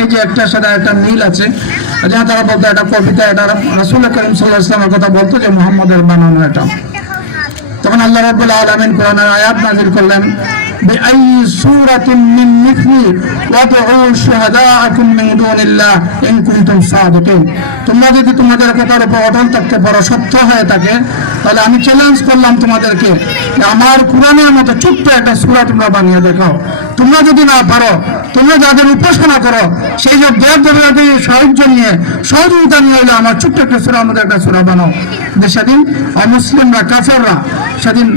এই যে একটার সাথে একটা মিল আছে। যেন তারা বলতো এটা কবিতা এটা রাসূল করিম আলাইহি কথা বলতো যে মুহাম্মাদের বানানো এটা। তখন আল্লাহ রাব্বুল আলমিন কোরআনের আয়াত নাযিল করলেন। بأي سورة من مثلي وادعوا شهداءكم من دون الله إن كنتم صادقين তোমরা যদি তোমাদের কথার উপর অটল থাকতে পারো সত্য হয়ে থাকে তাহলে আমি চ্যালেঞ্জ করলাম তোমাদেরকে যে আমার কোরআনের মতো ছোট্ট একটা সূরা তোমরা বানিয়ে দেখাও তোমরা যদি না পারো তোমরা যাদের উপাসনা করো সেই সব দেব দেবতাদের সাহায্য নিয়ে সহযোগিতা নিয়ে হলে আমার ছোট্ট একটা সূরা আমাদের একটা সূরা বানাও যে সেদিন অমুসলিমরা কাফেররা সেদিন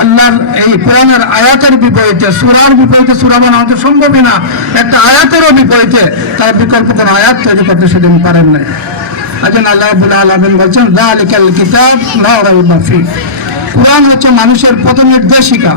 আল্লাহর এই কোরআনের আয়াতের বিপরীতে, সুরার বিপরীতে সুরা বানাতে সম্ভবই না। একটা আয়াতেরও বিপরীতে তার বিকল্প কোনো আয়াত তৈরি করতে সেদিন পারেন নাই। আজকে আল্লাহ আলামিন বলছেন আলিকাল কিতাব না রাইবা কোরআন হচ্ছে মানুষের পথ নির্দেশিকা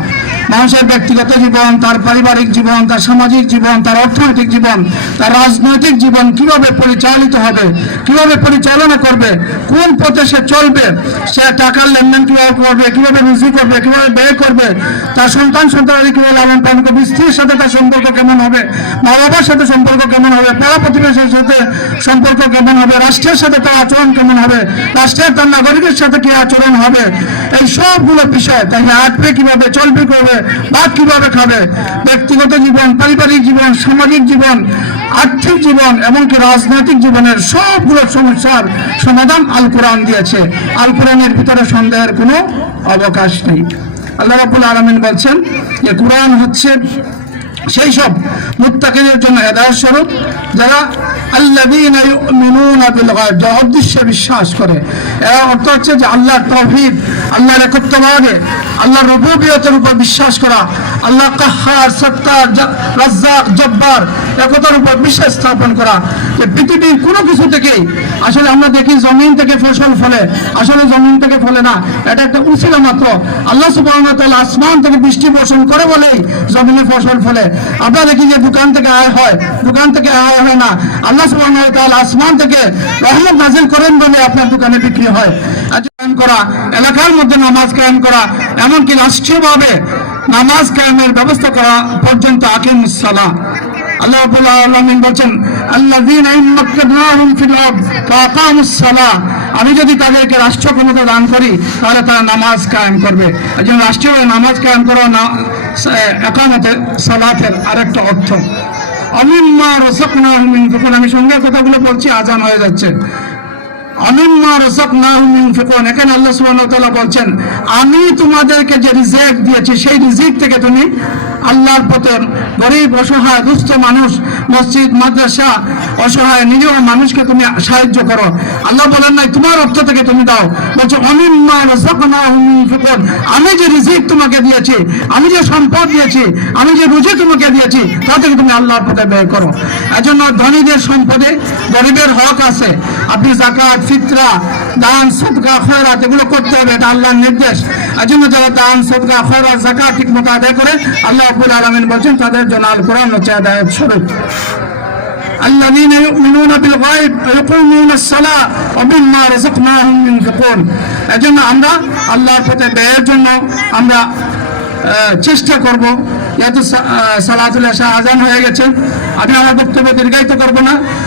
মানুষের ব্যক্তিগত জীবন, তার পারিবারিক জীবন, তার সামাজিক জীবন, তার অর্থনৈতিক জীবন, তার রাজনৈতিক জীবন কীভাবে পরিচালিত হবে, কীভাবে পরিচালনা করবে, কোন পথে সে চলবে, সে টাকার লেনদেন কীভাবে করবে, কীভাবে রুজি করবে, কীভাবে ব্যয় করবে, তার সন্তান, সন্তানাদি কীভাবে লালন পালন করবে, স্ত্রীর সাথে তার সম্পর্ক কেমন হবে মা বাবার সাথে সম্পর্ক কেমন হবে, পাড়া প্রতিবেশীর সাথে সম্পর্ক কেমন হবে, রাষ্ট্রের সাথে তার আচরণ কেমন হবে, রাষ্ট্রের তার নাগরিকের সাথে কি আচরণ হবে, এই সবগুলো বিষয় তাহলে আটবে কীভাবে, চলবে করবে ভাত কীভাবে খাবে? ব্যক্তিগত জীবন, পারিবারিক জীবন, সামাজিক জীবন, আর্থিক জীবন, এমনকি রাজনৈতিক জীবনের সবগুলো সমস্যার সমাধান আল কোরআন দিয়েছে। আল কোরআনের ভিতরে সন্দেহের কোনো অবকাশ নেই। আল্লাহ রাবুল আলমিন বলছেন যে কোরআন হচ্ছে সেই সব মুত্তাকিদের জন্য হেদায়ত স্বরূপ, যারা অদৃশ্যে বিশ্বাস করে, এর অর্থ হচ্ছে যে আল্লাহর তাওহীদ আল্লাহর একত্ববাদে আল্লাহর রুবুবিয়তের উপর বিশ্বাস করা আল্লাহ কাহ্হার সত্তার রাজ্জাক, জব্বার একতার উপর বিশ্বাস স্থাপন করা। যে পৃথিবীর কোনো কিছু থেকেই আসলে আমরা দেখি জমিন থেকে ফসল ফলে, আসলে জমিন থেকে ফলে না। এটা একটা উচিলা মাত্র। আল্লাহ তাআলা আসমান থেকে বৃষ্টি বর্ষণ করে বলেই জমিনে ফসল ফলে। আমরা দেখি যে দোকান থেকে আয় হয়, দোকান থেকে আয় হয় না। আল্লাহ তাআলা আসমান থেকে রহমত নাজিল করেন বলে আপনার দোকানে বিক্রি হয়। আজ করা, এলাকার মধ্যে নামাজ কায়েম করা, এমনকি রাষ্ট্রীয়ভাবে নামাজ কায়েমের ব্যবস্থা করা পর্যন্ত আকিমুস সালাহ আল্লাহ আমি যদি তাদেরকে রাষ্ট্র ক্ষমতা দান করি, তাহলে তারা নামাজ কায়েম করবে। একজন রাষ্ট্রীয় নামাজ কায়েম করা না একামতে সালাতের আরেকটা অর্থ। অমিম্মা ইনফিকুন আমি সঙ্গে কথাগুলো বলছি, আজান হয়ে যাচ্ছে। বলছেন, আমি তোমাদেরকে যে রিজিক দিয়েছি, সেই রিজিক থেকে তুমি আল্লাহর পথে গরিব, অসহায়, দুস্থ মানুষ, মসজিদ, মাদ্রাসা, অসহায়, নিরীহ মানুষকে তুমি সাহায্য করো। আল্লাহ বলেন নাই, তোমার অর্থ থেকে তুমি দাও। বলছো আমি যে রিজিক তোমাকে দিয়েছি, আমি যে সম্পদ দিয়েছি, আমি যে রুজি তোমাকে দিয়েছি, তা থেকে তুমি আল্লাহর পথে ব্যয় করো। এজন্য ধনীদের সম্পদে গরিবের হক আছে। আপনি জাকাত ফিতরা, দান, সদকা, খয়রাত, এগুলো করতে হবে, এটা আল্লাহর নির্দেশ। আর জন্য যারা দান, সদকা, খয়রাত জাকাত ঠিক মতো আদায় করে, আল্লাহ আব্বুল আলমিন বলছেন, তাদের জন্য আল কোরআন হচ্ছে আদায়ত স্বরূপ الذين يؤمنون بالغيب ويقيمون الصلاة ومما رزقناهم ينفقون এজন্য আমরা আল্লাহর পথে ব্যয়ের জন্য আমরা চেষ্টা করব। যেহেতু সালাতুল আশা আজান হয়ে গেছে, আমি আমার বক্তব্য দীর্ঘায়িত করব না।